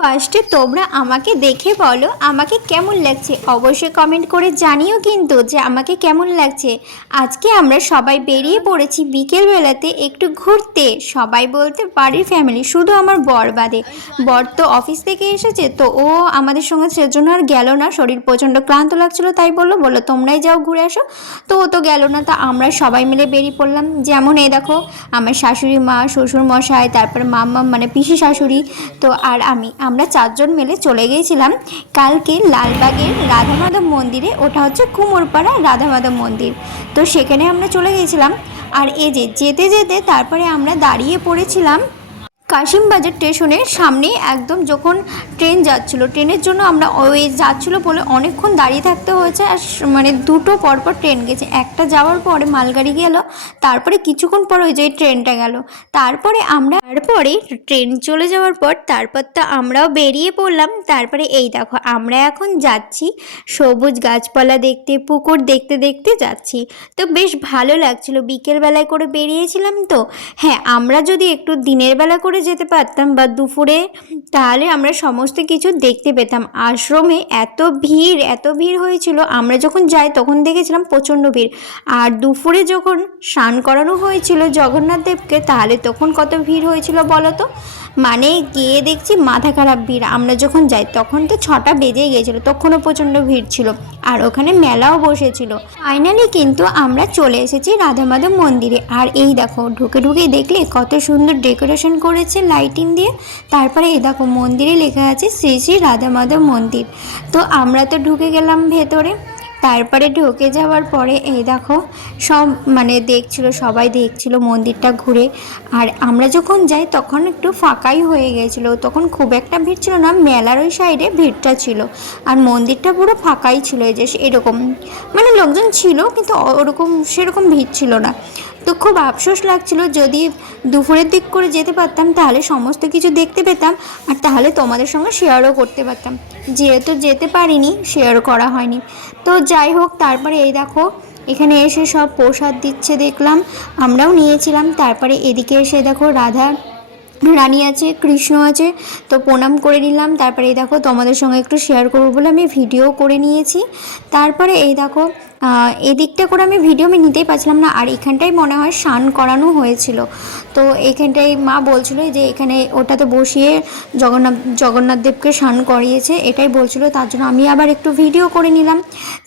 ফার্স্টে তোমরা আমাকে দেখে বলো আমাকে কেমন লাগছে, অবশ্যই কমেন্ট করে জানিও কিন্তু যে আমাকে কেমন লাগছে। আজকে আমরা সবাই বেরিয়ে পড়েছি বিকেলবেলাতে একটু ঘুরতে, সবাই বলতে বাড়ির ফ্যামিলি, শুধু আমার বর বাদে। বর তো অফিস থেকে এসেছে, তো ও আমাদের সঙ্গে সেজন্য আর গেল না, শরীর প্রচণ্ড ক্লান্ত লাগছিল, তাই বললো তোমরাই যাও ঘুরে আসো। তো ও তো গেল না, তা আমরা সবাই মিলে বেরিয়ে পড়লাম। যেমন এই দেখো আমার শাশুড়ি মা, শ্বশুর মশাই, তারপর মাম্মা মানে পিসি শাশুড়ি, তো আর আমরা চারজন মিলে চলে গিয়েছিলাম কালকে লালবাগের রাধা মাধব মন্দিরে। ওটা হচ্ছে কুমোরপাড়া রাধা মাধব মন্দির। তো সেখানে আমরা চলে গিয়েছিলাম। আর এই যে যেতে যেতে তারপরে আমরা দাঁড়িয়ে পড়েছিলাম কাশিমবাজার স্টেশনের সামনে, একদম যখন ট্রেন যাচ্ছিলো, ট্রেনের জন্য আমরা ওই যাচ্ছিলো বলে অনেকক্ষণ দাঁড়িয়ে থাকতে হয়েছে। আর মানে দুটো পরপর ট্রেন গেছে, একটা যাওয়ার পরে মালগাড়ি গেল, তারপরে কিছুক্ষণ পর ওই যে ট্রেনটা গেল, তারপরে ট্রেন চলে যাওয়ার পর তারপর তো আমরাও বেরিয়ে পড়লাম। তারপরে এই দেখো আমরা এখন যাচ্ছি সবুজ গাছপালা দেখতে, পুকুর দেখতে দেখতে যাচ্ছি। তো বেশ ভালো লাগছিল, বিকেলবেলায় করে বেরিয়েছিলাম তো। হ্যাঁ, আমরা যদি একটু দিনের বেলা করে যেতে পারতাম বা দুপুরে, তাহলে আমরা সমস্ত কিছু দেখতে পেতাম। আশ্রমে এত ভিড় হয়েছিল, আমরা যখন যাই তখন দেখেছিলাম প্রচণ্ড ভিড়। আর দুপুরে যখন স্নান করানো হয়েছিল জগন্নাথ দেবকে, তাহলে তখন কত ভিড় হয়েছিল বলো তো। মানে গিয়ে দেখছি মাথা খারাপ ভিড়। আমরা যখন যাই তখন তো 6টা বেজে গিয়েছিল, তখনও প্রচণ্ড ভিড় ছিল। আর ওখানে মেলাও বসেছিল। ফাইনালি কিন্তু আমরা চলে এসেছি রাধা মাধব মন্দিরে। আর এই দেখো ঢুকে দেখলে কত সুন্দর ডেকোরেশন করেছে লাইটিং দিয়ে। তারপরে এই দেখো মন্দিরে লেখা আছে শ্রী শ্রী রাধা মাধব মন্দির। তো আমরা তো ঢুকে গেলাম ভেতরে। তারপরে ঢুকে যাওয়ার পরে এই দেখো সব মানে সবাই দেখছিল মন্দিরটা ঘুরে। আর আমরা যখন যাই তখন একটু ফাঁকাই হয়ে গেছিলো, তখন খুব একটা ভিড় ছিল না, মেলার ওই সাইডে ভিড়টা ছিল। আর মন্দিরটা পুরো ফাঁকাই ছিল, এই যে এরকম মানে লোকজন ছিল কিন্তু সেরকম ভিড় ছিল না। তো খুব আফসোস লাগছিল, যদি দুপুরের দিক করে যেতে পারতাম তাহলে সমস্ত কিছু দেখতে পেতাম, আর তাহলে তোমাদের সঙ্গে শেয়ারও করতে পারতাম। যেহেতু যেতে পারিনি, শেয়ার করা হয়নি। তো যাই হোক, তারপরে এই দেখো এখানে এসে সব প্রসাদ দিচ্ছে দেখলাম, আমরাও নিয়েছিলাম। তারপরে এদিকে এসে দেখো রাধা রানী আছে, কৃষ্ণ আছে, তো প্রণাম করে নিলাম। তারপরে এই দেখো তোমাদের সঙ্গে একটু শেয়ার করবো বলে আমি ভিডিও করে নিয়েছি। তারপরে এই দেখো এদিকটা করে আমি ভিডিও নিতেই পারছিলাম না। আর এখানটাই মনে হয় স্নান করানো হয়েছিল, তো এইখানটাই মা বলছিল যে এখানে ওটাতে বসিয়ে জগন্নাথ দেবকে স্নান করিয়েছে, এটাই বলছিল, তার জন্য আমি আবার একটু ভিডিও করে নিলাম।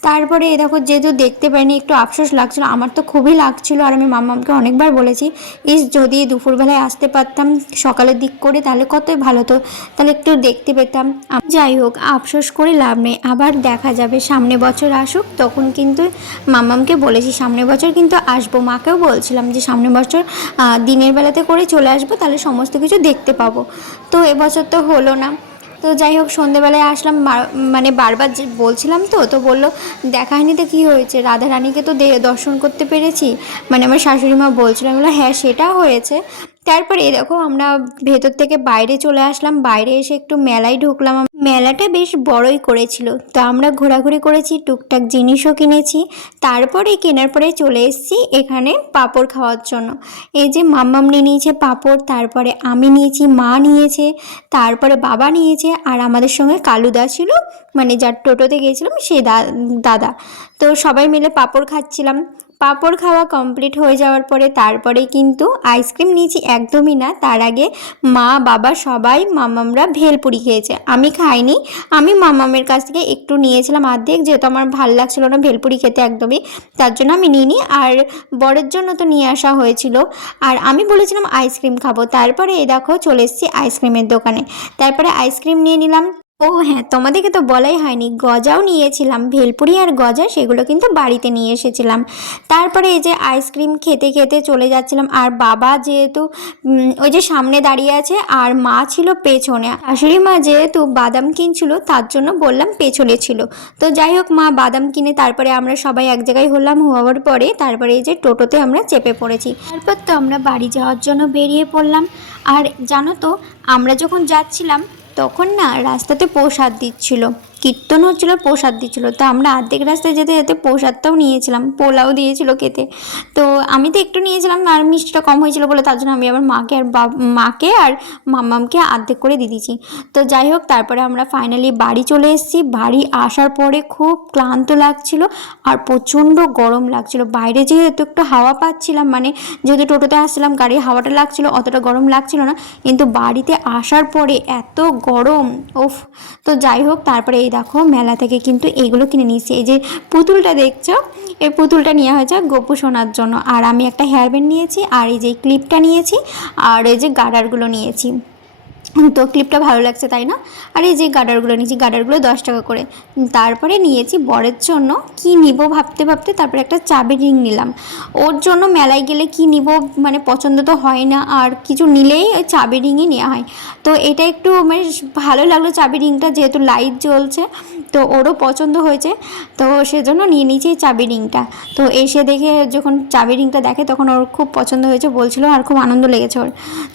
তারপরে এই দেখো যেহেতু দেখতে পাইনি একটু আফসোস লাগছিল, আমার তো খুবই লাগছিল। আর আমি মাম্মামকে অনেকবার বলেছি যদি দুপুরবেলায় আসতে পারতাম সকালের দিক করে তাহলে কতই ভালো হতো, তাহলে একটু দেখতে পেতাম। যাই হোক, আফসোস করে লাভ নেই, আবার দেখা যাবে, সামনে বছর আসুক তখন কিন্তু মাম্মামকে বলেছি সামনের বছর কিন্তু আসবো। মাকেও বলছিলাম যে সামনের বছর দিনের বেলাতে করে চলে আসবো, তাহলে সমস্ত কিছু দেখতে পাবো। তো এবছর তো হলো না। তো যাই হোক, সন্ধেবেলায় আসলাম, মানে বারবার যে বলছিলাম তো বললো দেখা হয়নি তো কী হয়েছে, রাধা রানীকে তো দর্শন করতে পেরেছি, মানে আমার শাশুড়ি মা বলছিল। আমি বললাম হ্যাঁ সেটাও হয়েছে। তারপরে দেখো আমরা ভেতর থেকে বাইরে চলে আসলাম, বাইরে এসে একটু মেলায় ঢুকলাম। মেলাটা বেশ বড়ই করেছিল, তো আমরা ঘোরাঘুরি করেছি, টুকটাক জিনিসও কিনেছি। তারপরে কেনার পরে চলে এসেছি এখানে পাঁপড় খাওয়ার জন্য। এই যে মাম্মাম নিয়েছে পাঁপড়, তারপরে আমি নিয়েছি, মা নিয়েছে, তারপরে বাবা নিয়েছে, আর আমাদের সঙ্গে কালুদা ছিল, মানে যার টোটোতে গিয়েছিলাম সেই দাদা। তো সবাই মিলে পাঁপড় খাচ্ছিলাম। পাঁপড় খাওয়া কমপ্লিট হয়ে যাওয়ার পরে তারপরে কিন্তু আইসক্রিম নিয়েছি, একদমই না, তার আগে মা বাবা সবাই মামামরা ভেলপুরি খেয়েছে, আমি খাইনি। আমি মামামের কাছ থেকে একটু নিয়েছিলাম অর্ধেক, যেহেতু আমার ভালো লাগছিল না ভেলপুরি খেতে একদমই, তার জন্য আমি নিইনি। আর বরের জন্য তো নিয়ে আসা হয়েছিল, আর আমি বলেছিলাম আইসক্রিম খাবো। তারপরে এই দেখো চলে এসেছি আইসক্রিমের দোকানে, তারপরে আইসক্রিম নিয়ে নিলাম। ও হ্যাঁ, তোমাদেরকে তো বলাই হয়নি, গজাও নিয়েছিলাম, ভেলপুরি আর গজা, সেগুলো কিন্তু বাড়িতে নিয়ে এসেছিলাম। তারপরে এই যে আইসক্রিম খেতে খেতে চলে যাচ্ছিলাম। আর বাবা যেহেতু ওই যে সামনে দাঁড়িয়ে আছে, আর মা ছিল পেছনে, শাশুড়ি মা যেহেতু বাদাম কিনছিল তার জন্য বললাম পেছনে ছিল। তো যাই হোক, মা বাদাম কিনে তারপরে আমরা সবাই এক জায়গায় হওয়ার পরে তারপরে এই যে টোটোতে আমরা চেপে পড়েছি। তারপর তো আমরা বাড়ি যাওয়ার জন্য বেরিয়ে পড়লাম। আর জানো তো, আমরা যখন যাচ্ছিলাম তখন না রাস্তাতে প্রসাদ দিচ্ছিল, কীর্তন হচ্ছিল, প্রসাদ দিচ্ছিলো। তো আমরা অর্ধেক রাস্তায় যেতে যেতে প্রসাদটাও নিয়েছিলাম, পোলাও দিয়েছিল খেতে। তো আমি তো একটু নিয়েছিলাম, আর মিষ্টিটা কম হয়েছিল বলে তার জন্য আমি আবার মাকে আর মাম্মামকে অর্ধেক করে দিয়ে দিয়েছি। তো যাই হোক, তারপরে আমরা ফাইনালি বাড়ি চলে এসেছি। বাড়ি আসার পরে খুব ক্লান্ত লাগছিল আর প্রচণ্ড গরম লাগছিল। বাইরে যেহেতু একটু হাওয়া পাচ্ছিলাম, মানে যেহেতু টোটোতে আসছিলাম, গাড়ির হাওয়াটা লাগছিল, অতটা গরম লাগছিল না, কিন্তু বাড়িতে আসার পরে এত গরম, ওফ। তো যাই হোক, তারপরে এই দেখো মেলা থেকে কিন্তু এইগুলো কিনে নিয়েছি। এই যে পুতুলটা দেখছো, এই পুতুলটা নেওয়া হয়েছে গোপু সোনার জন্য। আর আমি একটা হেয়ার ব্যান্ড নিয়েছি, আর এই যে ক্লিপটা নিয়েছি, আর এই যে গার্ডারগুলো নিয়েছি। তো ক্লিপটা ভালো লাগছে তাই না। আর এই যে গার্ডারগুলো নিয়েছি, গার্ডারগুলো 10 টাকা করে। তারপরে নিয়েছি বরের জন্য কি নিব ভাবতে ভাবতে, তারপরে একটা চাবি রিং নিলাম। ওর জন্য মেলায় গেলে কি নিব মানে পছন্দ তো হয় না, আর কিছু নিলেই ওই চাবি রিংই নেওয়া হয়। তো এটা একটু মানে ভালো লাগলো চাবি রিংটা, যেহেতু লাইট জ্বলছে, তো ওরও পছন্দ হয়েছে, তো সেজন্য নিয়ে নিয়েছি এই চাবি রিংটা। তো এসে দেখে যখন চাবি রিংটা দেখে তখন ওর খুব পছন্দ হয়েছে বলছিল, আর খুব আনন্দ লেগেছে ওর।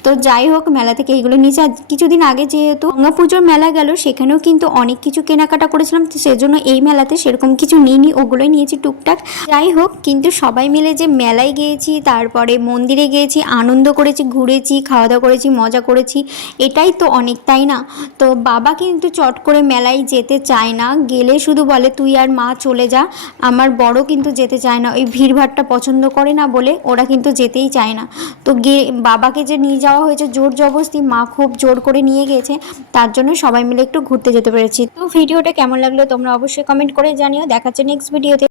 তো যাই হোক, মেলা থেকে এইগুলো নিয়েছি। আর কিছুদিন আগে যেহেতু গঙ্গা পুজোর মেলা গেল, সেখানেও কিন্তু অনেক কিছু কেনাকাটা করেছিলাম, তো সেজন্য এই মেলাতে সেরকম কিছু নিইনি, ওগুলোই নিয়েছি টুকটাক। যাই হোক, কিন্তু সবাই মিলে যে মেলায় গিয়েছি, তারপরে মন্দিরে গিয়েছি, আনন্দ করেছি, ঘুরেছি, খাওয়া দাওয়া করেছি, মজা করেছি, এটাই তো অনেক, তাই না। তো বাবা কিন্তু চট করে মেলায় যেতে চায় না, গেলে শুধু বলে তুই আর মা চলে যা। আমার বড় কিন্তু যেতে চায় না, ওই ভিড়ভাড়টা পছন্দ করে না বলে ওরা কিন্তু যেতেই চায় না। তো বাবাকে যে নিয়ে যাওয়া হয়েছে জোর জবরদস্তি, মা খুব জোর করে নিয়ে গেছে, তার জন্য সবাই মিলে একটু ঘুরতে যেতে পেরেছি। তো ভিডিওটা কেমন লাগলো তোমরা অবশ্যই কমেন্ট করে জানিও। দেখাচ্ছে নেক্সট ভিডিওতে।